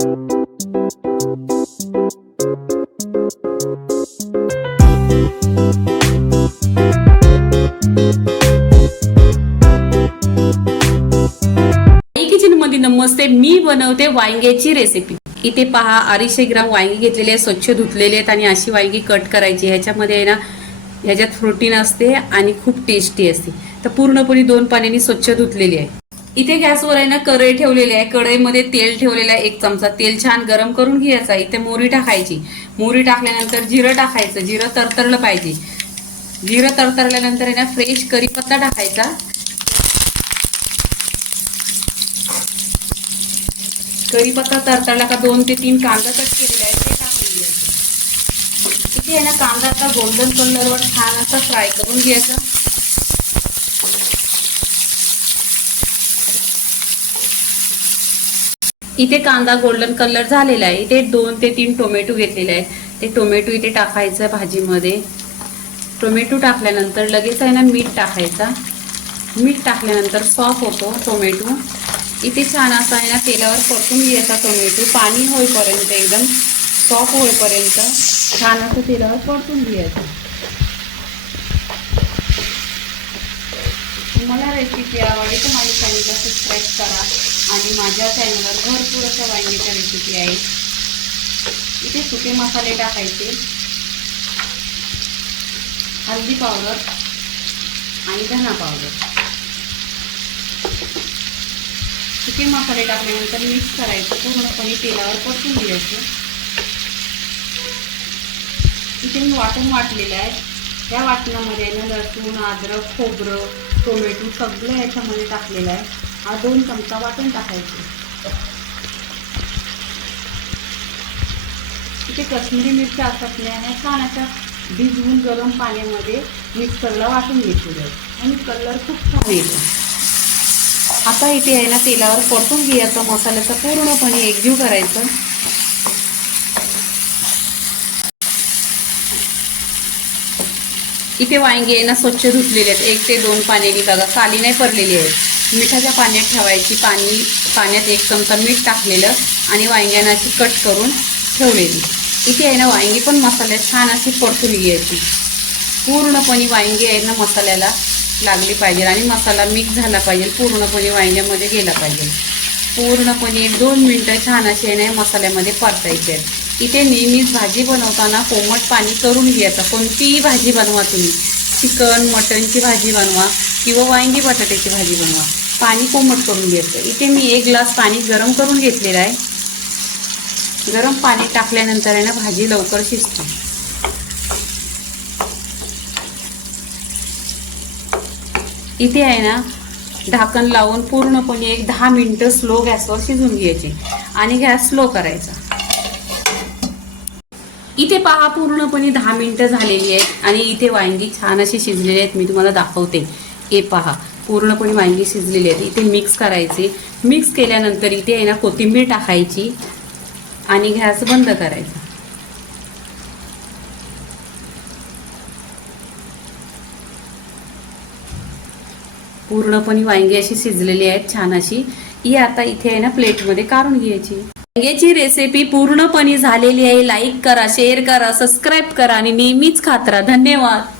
नमस्ते, मी बनवते वांग्याची रेसिपी। इथे पहा 250 ग्राम वांगी घेतलेले आहेत, स्वच्छ धुतलेले आहेत आणि अशी वांगी कट करायची। ह्याच्यामध्ये आहे ना, ह्याच्यात प्रोटीन असते आणि खूप टेस्टी असते। तर पूर्णपणे 2 पाण्याने स्वच्छ धुतलेली आहे। इथे गॅसवर आहे ना कढई ठेवलेली आहे। कढईमध्ये तेल ठेवलेलं आहे 1 चमचा। तेल छान गरम करून घ्यायचं। इथे मोहरी टाकायची। मोहरी टाकल्यानंतर जिरं टाकायचं। जिरं तरतरलं पाहिजे। जिरं तरतरल्यानंतर आहे ना फ्रेश कढीपत्ता टाकायचा। कढीपत्ता तरतरला का 2 ते 3 कांदा कट केलेला आहे ते टाकून घ्यायचं। इथे आहे ना कांदा आता गोल्डन कलरवर छान असा फ्राय करून घ्यायचा। इथे कांदा गोल्डन कलर झालेला आहे। इथे 2 ते 3 टोमॅटो घेतलेले आहेत। ते टोमॅटो इथे टाकायचं भाजीमध्ये। टोमॅटो टाकल्यानंतर लगेच आहे ना मीठ टाकायचा। मीठ टाकल्यानंतर सॉफ्ट होतो टोमॅटो। इथे छान असा आहे ना तेलावर परतून घ्यायचा टोमॅटो। पाणी होईपर्यंत एकदम सॉफ्ट होईपर्यंत छान असं तेलावर परतून घ्यायचं। तुम्हाला रेसिपी आवडली तर माझ्या चॅनलला सबस्क्राईब करा आणि माझ्या चॅनलवर भरपूर अशा वांग्याच्या रेसिपी आहे। इथे सुके मसाले टाकायचे, हळदी पावडर आणि धना पावडर। सुके मसाले टाकल्यानंतर मिक्स करायचं, पूर्णपणे तेलावर परतून घ्यायचं। इथे मी वाटण वाटलेलं आहे। या वाटणामध्ये ना लसूण, अद्रक, खोबरं, टोमॅटो सगळं याच्यामध्ये टाकलेलं आहे। हा 2 चमचा वाटण टाकायचं। इथे काश्मीरी मिरच्या असतात ना, छान अशा भिजवून गरम पाण्यामध्ये मिक्सरला वाटून घेतलेलं आहे आणि कलर खूप छान येतो। आता इथे आहे ना तेलावर परतून घ्यायचं। मसाल्याचा पूर्णपणे एकजीव करायचं। इथे वांगी आहे ना स्वच्छ धुतलेले आहेत 1 ते 2 पाण्याने। बघा काली नाही पडलेली आहे। मिठाच्या पाण्यात ठेवायची। पाण्यात 1 चमचा मीठ टाकलेलं आणि वांग्यांना अशी कट करून ठेवलेली। इथे आहे ना वांगी पण मसाल्यात छान अशी परतून घ्यायची। पूर्णपणे वांगी आहे ना मसाल्याला लागली पाहिजे आणि मसाला मिक्स झाला पाहिजे, पूर्णपणे वांग्यामध्ये गेला पाहिजे। पूर्णपणे 1-2 मिनिटं छान असे ना मसाल्यामध्ये परतायचे आहेत। इथे नेहमीच भाजी बनवताना कोमट पाणी करून घ्यायचं। कोणतीही भाजी बनवा तुम्ही, चिकन मटनची भाजी बनवा किंवा वांगी बटाट्याची भाजी बनवा, पाणी कोमट करून घ्यायचं। इथे मी 1 ग्लास पाणी गरम करून घेतलेलं आहे। गरम पाणी टाकल्यानंतर आहे ना भाजी लवकर शिजते। इथे आहे ना ढाकण लावून पूर्णपणे 10 मिनिटं स्लो गॅसवर शिजून घ्यायची आणि गॅस स्लो करायचा। इथे पहा पूर्णपणे 10 मिनिटं झालेली आहेत आणि इथे वांगी छान अशी शिजलेली आहेत। मी तुम्हाला दाखवते। हे पहा पूर्णपणे वांगी शिजलेली आहेत। इथे मिक्स करायचे। मिक्स केल्यानंतर इथे आहे ना कोथिंबीर टाकायची आणि गॅस बंद करायचा। पूर्णपणे वांगी अशी शिजलेली आहेत छान अशी। ही आता इथे आहे ना प्लेटमध्ये काढून घ्यायची। वांग्याची रेसिपी पूर्णपणे झालेली आहे। लाईक करा, शेअर करा, सबस्क्राईब करा आणि नेहमीच खात राहा। धन्यवाद।